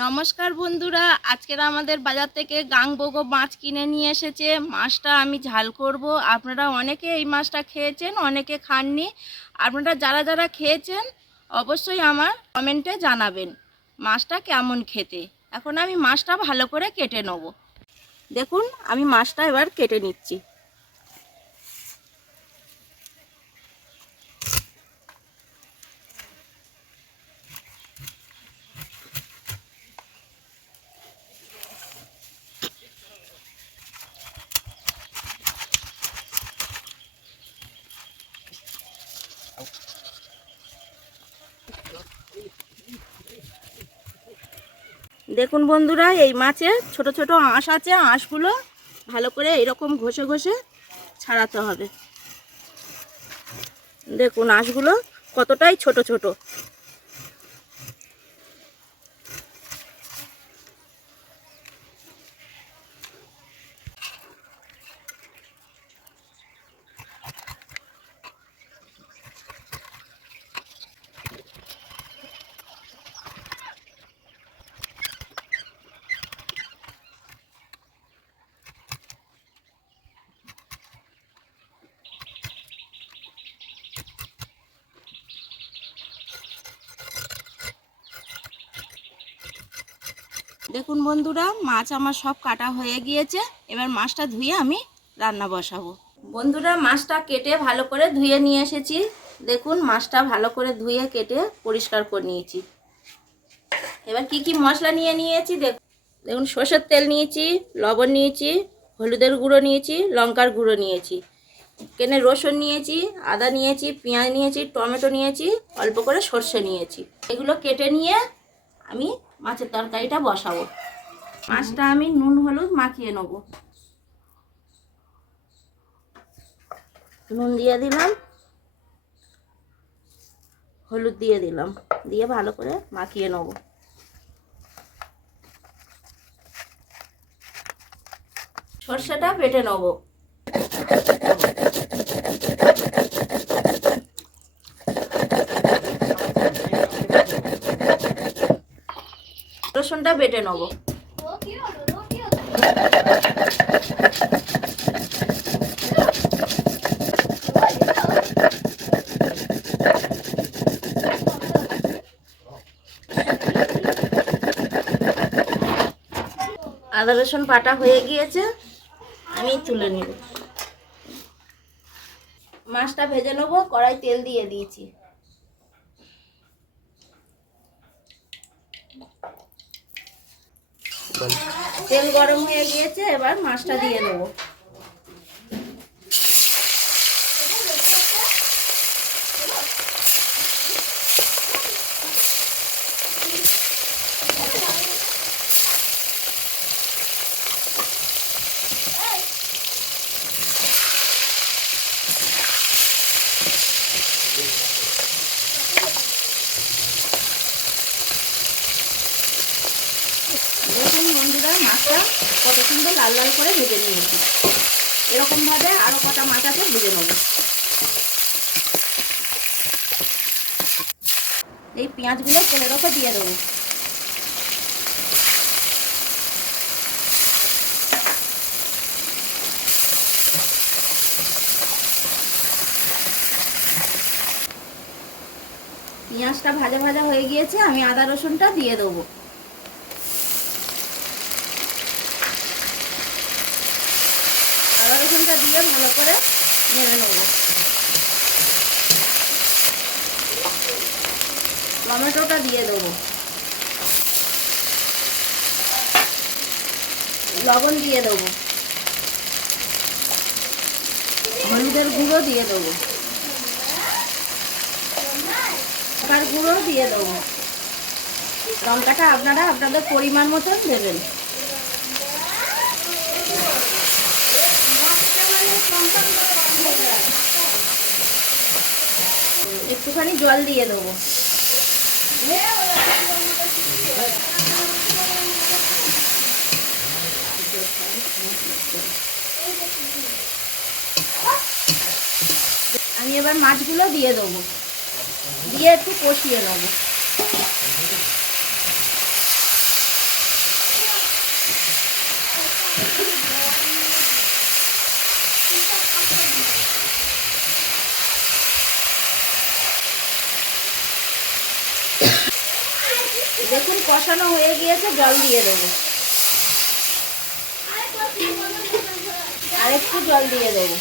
নমস্কার বন্ধুরা, আজকের আমাদের বাজার থেকে গাংবগো মাছ কিনে নিয়ে এসেছে। মাছটা আমি ঝাল করব। আপনারা অনেকে এই মাছটা খেয়েছেন, অনেকে খাননি। আপনারা যারা যারা খেয়েছেন, অবশ্যই আমার কমেন্টে জানাবেন মাছটা কেমন খেতে। এখন আমি মাছটা ভালো করে কেটে নেব। দেখুন, আমি মাছটা এবার কেটে নিচ্ছি। দেখুন বন্ধুরা, এই মাছে ছোট ছোট আঁশ আছে, আঁশগুলো ভালো করে এরকম ঘষে ঘষে ছাড়াতে হবে। দেখুন আঁশগুলো কতটাই ছোট ছোট। দেখুন বন্ধুরা, মাছ আমার সব কাটা হয়ে গিয়েছে। এবার মাছটা ধুয়ে আমি রান্না বসাবো। বন্ধুরা, মাছটা কেটে ভালো করে ধুয়ে নিয়ে এসেছি। দেখুন, মাছটা ভালো করে ধুয়ে কেটে পরিষ্কার করে নিয়েছি। এবার কি কি মশলা নিয়ে নিয়েছি দেখ দেখুন, সর্ষের তেল নিয়েছি, লবণ নিয়েছি, হলুদের গুঁড়ো নিয়েছি, লঙ্কার গুঁড়ো নিয়েছি। কেনে রসুন নিয়েছি, আদা নিয়েছি, পেঁয়াজ নিয়েছি, টমেটো নিয়েছি, অল্প করে সর্ষে নিয়েছি। এগুলো কেটে নিয়ে আমি মাছের তরকারিটা বসাবো। মাছটা আমি নুন, হলুদ মাখিয়ে নেব। নুন দিয়ে দিলাম। হলুদ দিয়ে দিলাম। দিয়ে ভালো করে মাখিয়ে নেব। সর্ষেটা বেটে নেব। রসুনটা বেটে নেব। আদা রসুন পাটা হয়ে গিয়েছে, আমি তুলে নিব। মাছটা ভেজে নেব, কড়াই তেল দিয়ে দিয়েছি। তেল গরম হয়ে গিয়েছে এবার মাছটা দিয়ে দেবো দেখুন বন্ধুরা মাছটা কত সুন্দর লাল লাল করে ভেজে নিয়েছি। এরকমভাবে আরও কটা মাছ আছে, ভেজে নেব। এই পেঁয়াজগুলো তেলের ওপর দিয়ে দেবো। পেঁয়াজটা ভাজা ভাজা হয়ে গিয়েছে, আমি আদা রসুনটা দিয়ে দেবো আদা রসুনটা দিয়ে ভালো করে নেড়ে নেব। টমেটোটা দিয়ে দেবো। লবণ দিয়ে দেবো। হলুদের গুঁড়ো দিয়ে দেবো। লঙ্কার গুঁড়ো দিয়ে দেবো। লঙ্কাটা আপনারা আপনাদের পরিমাণ মতন দেবেন। একটুখানি জল দিয়ে দেবো। আমি এবার মাছগুলো দিয়ে দেবো। দিয়ে একটু কষিয়ে নেব। দেখুন কষানো হয়ে গিয়েছে, জল দিয়ে দেবো। আর একটু জল দিয়ে দেবো।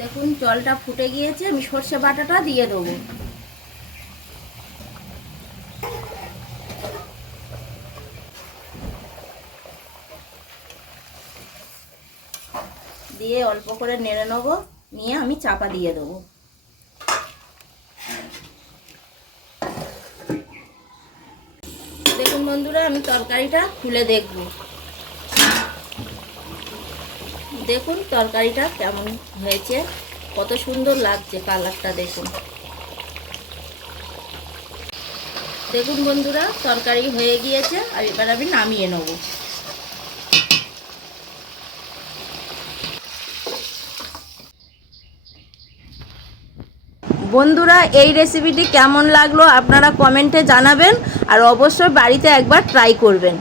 দেখুন জলটা ফুটে গিয়েছে, আমি সর্ষে বাটাটা দিয়ে দেবো। দিয়ে অল্প করে নেড়ে নেব, নিয়ে আমি চাপা দিয়ে দেবো। দেখুন বন্ধুরা, আমি তরকারিটা খুলে দেখব। দেখুন তরকারিটা কেমন হয়েছে, কত সুন্দর লাগছে কালারটা দেখুন। দেখুন বন্ধুরা, তরকারি হয়ে গিয়েছে, আর এবার আমি নামিয়ে নেব। বন্ধুরা এই রেসিপিটি কেমন লাগল আপনারা কমেন্টে জানাবেন আর অবশ্যই বাড়িতে একবার ট্রাই করবেন।